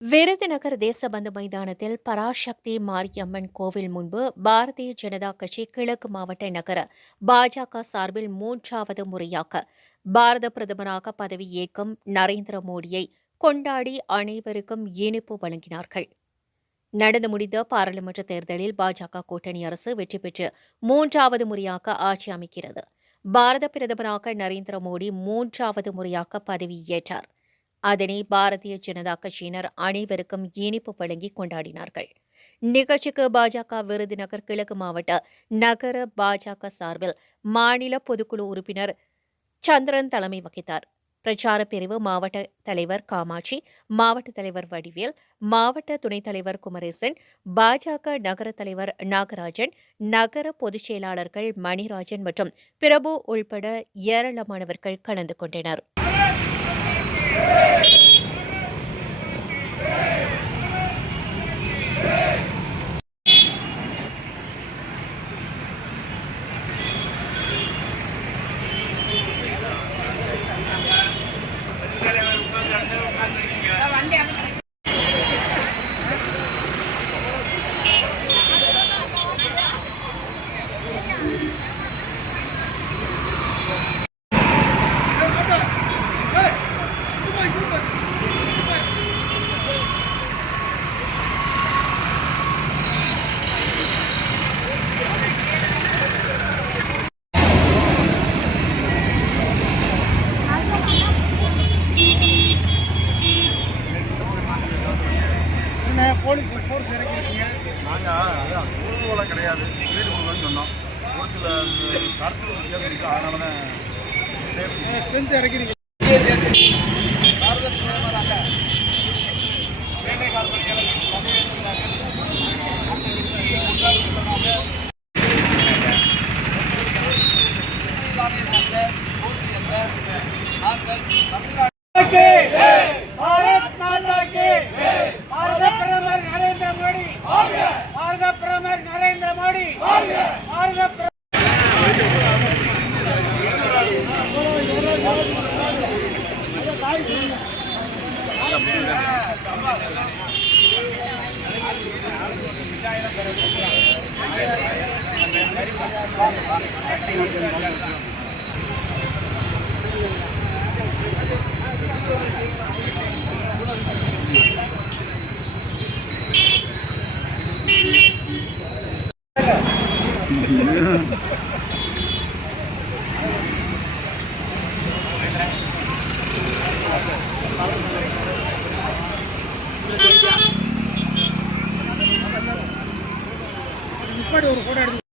விருதுநகர் தேசபந்து மைதானத்தில் பராசக்தி மாரியம்மன் கோவில் முன்பு பாரதிய ஜனதா கட்சி கிழக்கு மாவட்ட நகர பாஜக சார்பில் மூன்றாவது முறையாக பாரத பிரதமராக பதவியேற்கும் நரேந்திர மோடியை கொண்டாடி அனைவருக்கும் இனிப்பு வழங்கினார்கள். நடந்து முடிந்த பாராளுமன்ற தேர்தலில் பாஜக கூட்டணி அரசு வெற்றி பெற்று மூன்றாவது முறையாக ஆட்சி அமைக்கிறது. பாரத பிரதமராக நரேந்திர மோடி மூன்றாவது முறையாக பதவியேற்றார். அதனை பாரதிய ஜனதா கட்சியினர் அனைவருக்கும் இனிப்பு வழங்கி கொண்டாடினார்கள். நிகழ்ச்சிக்கு பாஜக விருதுநகர் கிழக்கு மாவட்ட நகர பாஜக சார்பில் மாநில பொதுக்குழு உறுப்பினர் சந்திரன் தலைமை வகித்தார். பிரச்சார பிரிவு மாவட்ட தலைவர் காமாட்சி, மாவட்ட தலைவர் வடிவேல், மாவட்ட துணைத் தலைவர் குமரேசன், பாஜக நகர தலைவர் நாகராஜன், நகர பொதுச் செயலாளர்கள் மணிராஜன் மற்றும் பிரபு உள்பட ஏராளமானவர்கள் கலந்து கொண்டனர். போலீஸ் ஃபோர்ஸ் இறக்கிருக்கீங்க. நாங்கள் அதான் ஊர்வலம் கிடையாது, வீடு கொடுக்கணும்னு சொன்னோம். ஒரு சில கருத்து வித்தியாசம் இருக்குது, அதனால தான் ஸ்ட்ரென்த் இறக்கிறீங்க. பாரத பிரதமராக வேலை காரணமாக नरेंद्र मोदी ஒரு போட்டோ எடுத்து